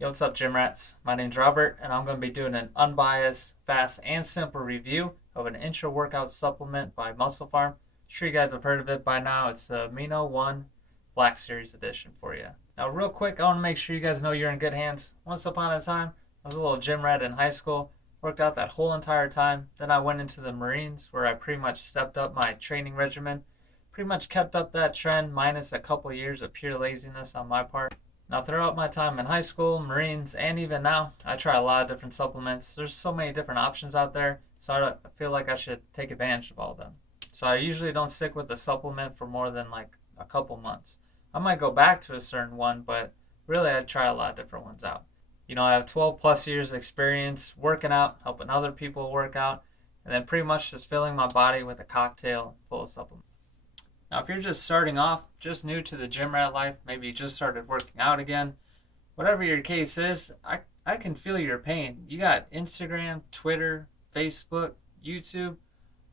Yo, what's up, gym rats? My name's Robert, and I'm going to be doing an unbiased, fast, and simple review of an intra workout supplement by MusclePharm. I'm sure you guys have heard of it by now. It's the Amino1 Black Series edition for you. Now, real quick, I want to make sure you guys know you're in good hands. Once upon a time, I was a little gym rat in high school, worked out that whole entire time. Then I went into the Marines, where I pretty much stepped up my training regimen. Pretty much kept up that trend, minus a couple years of pure laziness on my part. Now, throughout my time in high school, Marines, and even now, I try a lot of different supplements. There's so many different options out there, so I feel like I should take advantage of all of them. So I usually don't stick with the supplement for more than like a couple months. I might go back to a certain one, but really I try a lot of different ones out. I have 12 plus years of experience working out, helping other people work out, and then pretty much just filling my body with a cocktail full of supplements. Now, if you're just starting off, just new to the gym rat life, maybe you just started working out again, whatever your case is, I can feel your pain. You got Instagram, Twitter, Facebook, YouTube,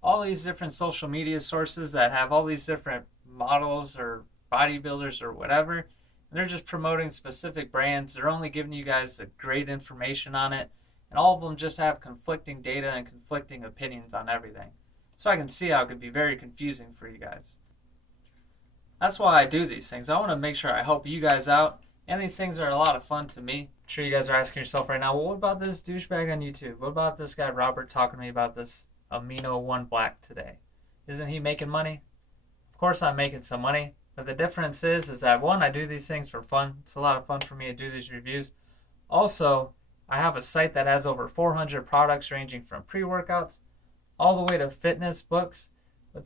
all these different social media sources that have all these different models or bodybuilders or whatever, and they're just promoting specific brands. They're only giving you guys the great information on it, and all of them just have conflicting data and conflicting opinions on everything. So I can see how it could be very confusing for you guys. That's why I do these things. I want to make sure I help you guys out, and these things are a lot of fun to me. I'm sure you guys are asking yourself right now, well, what about this douchebag on YouTube? What about this guy Robert talking to me about this Amino1 Black today? Isn't he making money? Of course I'm making some money, but the difference is that one, I do these things for fun. It's a lot of fun for me to do these reviews. Also, I have a site that has over 400 products ranging from pre-workouts all the way to fitness books. What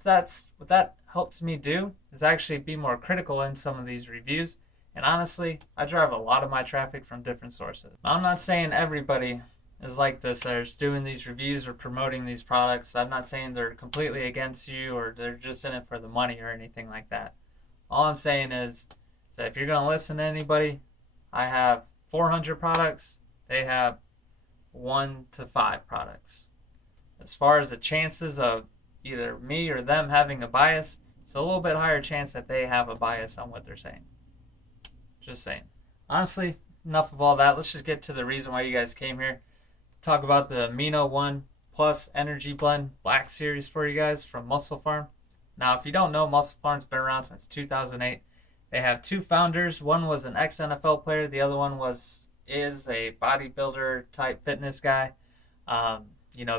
that helps me do is actually be more critical in some of these reviews. And honestly, I drive a lot of my traffic from different sources. Now, I'm not saying everybody is like this that's doing these reviews or promoting these products. I'm not saying they're completely against you or they're just in it for the money or anything like that. All I'm saying is that if you're going to listen to anybody, I have 400 products. They have 1 to 5 products. As far as the chances of either me or them having a bias, it's a little bit higher chance that they have a bias on what they're saying. Just saying. Honestly, enough of all that. Let's just get to the reason why you guys came here. Talk about the Amino1 Plus Energy Blend Black Series for you guys from MusclePharm. Now, if you don't know, MusclePharm's been around since 2008. They have 2 founders. One was an ex-NFL player. The other one is a bodybuilder type fitness guy.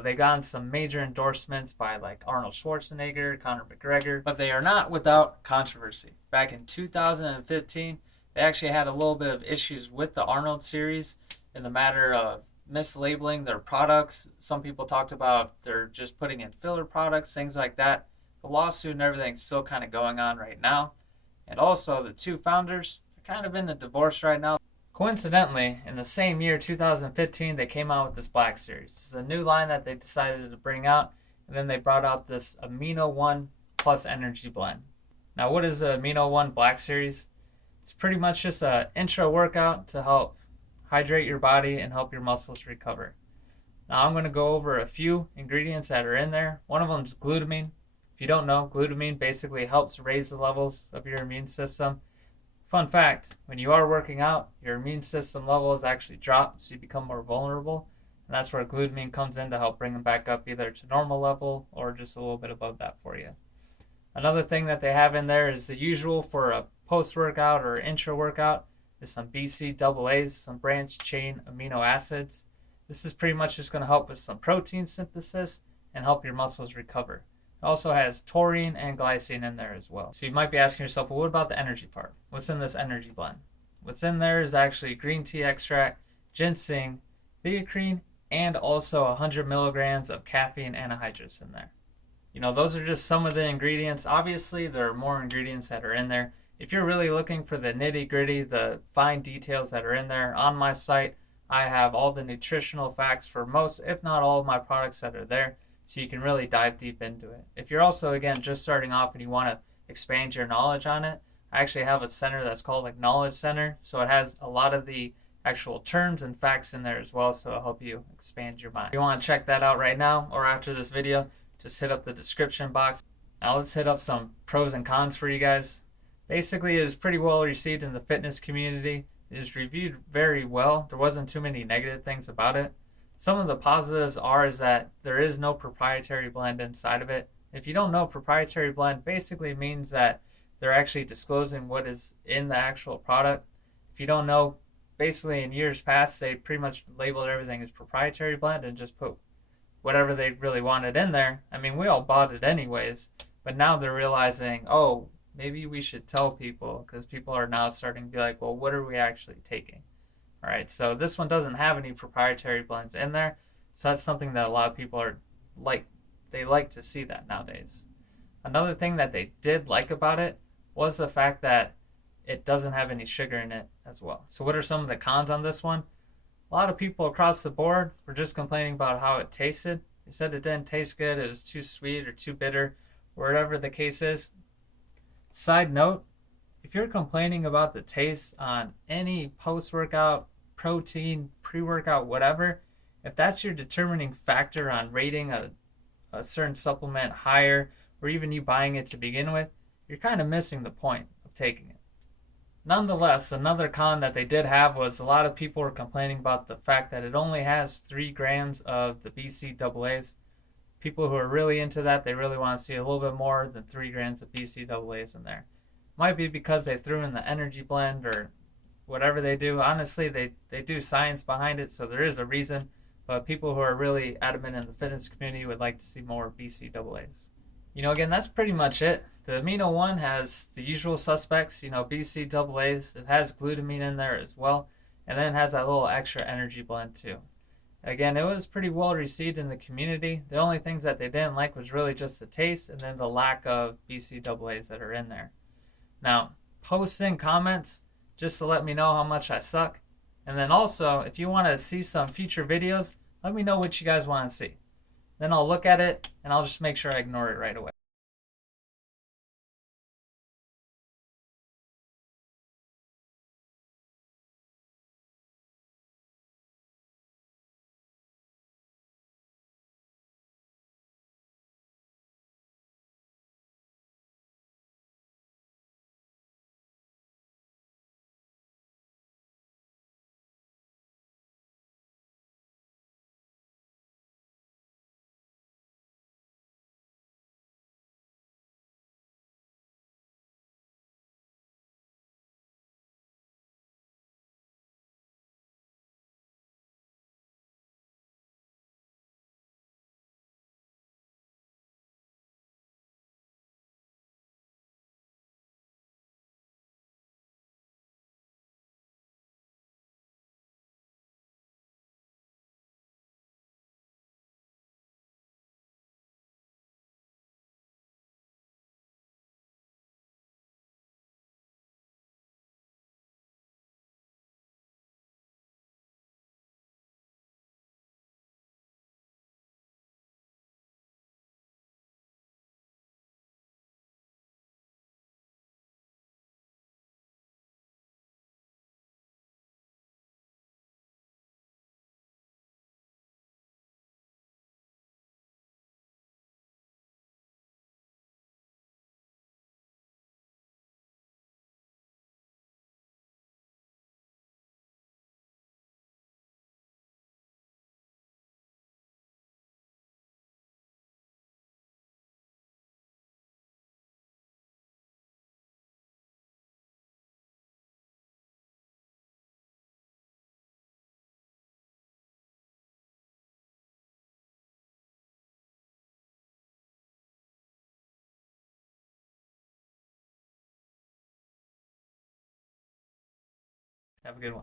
They got some major endorsements by like Arnold Schwarzenegger, Conor McGregor, but they are not without controversy. Back in 2015, they actually had a little bit of issues with the Arnold series in the matter of mislabeling their products. Some people talked about they're just putting in filler products, things like that. The lawsuit and everything's still kind of going on right now. And also the 2 founders, they're kind of in a divorce right now. Coincidentally, in the same year, 2015, they came out with this Black Series. This is a new line that they decided to bring out, and then they brought out this Amino1 Plus Energy Blend. Now, what is the Amino1 Black Series? It's pretty much just an intro workout to help hydrate your body and help your muscles recover. Now, I'm going to go over a few ingredients that are in there. One of them is glutamine. If you don't know, glutamine basically helps raise the levels of your immune system. Fun fact, when you are working out, your immune system levels actually drop, so you become more vulnerable. And that's where glutamine comes in to help bring them back up either to normal level or just a little bit above that for you. Another thing that they have in there is the usual for a post-workout or intra-workout is some BCAAs, some branched chain amino acids. This is pretty much just going to help with some protein synthesis and help your muscles recover. It also has taurine and glycine in there as well. So you might be asking yourself, well, what about the energy part? What's in this energy blend? What's in there is actually green tea extract, ginseng, theacrine, and also 100 milligrams of caffeine anhydrous in there. Those are just some of the ingredients. Obviously, there are more ingredients that are in there. If you're really looking for the nitty-gritty, the fine details that are in there, on my site, I have all the nutritional facts for most, if not all of my products that are there. So you can really dive deep into it. If you're also, again, just starting off and you want to expand your knowledge on it, I actually have a center that's called like Knowledge Center. So it has a lot of the actual terms and facts in there as well. So it'll help you expand your mind. If you want to check that out right now or after this video, just hit up the description box. Now let's hit up some pros and cons for you guys. Basically, it is pretty well received in the fitness community. It is reviewed very well. There wasn't too many negative things about it. Some of the positives are is that there is no proprietary blend inside of it. If you don't know, proprietary blend basically means that they're actually disclosing what is in the actual product. If you don't know, basically in years past they pretty much labeled everything as proprietary blend and just put whatever they really wanted in there. I mean, we all bought it anyways, but now they're realizing, oh, maybe we should tell people because people are now starting to be like, well, what are we actually taking? All right, so this one doesn't have any proprietary blends in there, so that's something that a lot of people are like, they like to see that nowadays. Another thing that they did like about it was the fact that it doesn't have any sugar in it as well. So, what are some of the cons on this one? A lot of people across the board were just complaining about how it tasted. They said it didn't taste good, it was too sweet or too bitter, whatever the case is. Side note, if you're complaining about the taste on any post workout, protein, pre workout, whatever, if that's your determining factor on rating a certain supplement higher or even you buying it to begin with, you're kind of missing the point of taking it. Nonetheless, another con that they did have was a lot of people were complaining about the fact that it only has 3 grams of the BCAAs. People who are really into that, they really want to see a little bit more than 3 grams of BCAAs in there. Might be because they threw in the energy blend or whatever they do. Honestly, they do science behind it, so there is a reason. But people who are really adamant in the fitness community would like to see more BCAAs. Again, that's pretty much it. The Amino1 has the usual suspects, BCAAs. It has glutamine in there as well. And then it has that little extra energy blend too. Again, it was pretty well received in the community. The only things that they didn't like was really just the taste and then the lack of BCAAs that are in there. Now, post in comments just to let me know how much I suck. And then also, if you want to see some future videos, let me know what you guys want to see. Then I'll look at it and I'll just make sure I ignore it right away. Have a good one.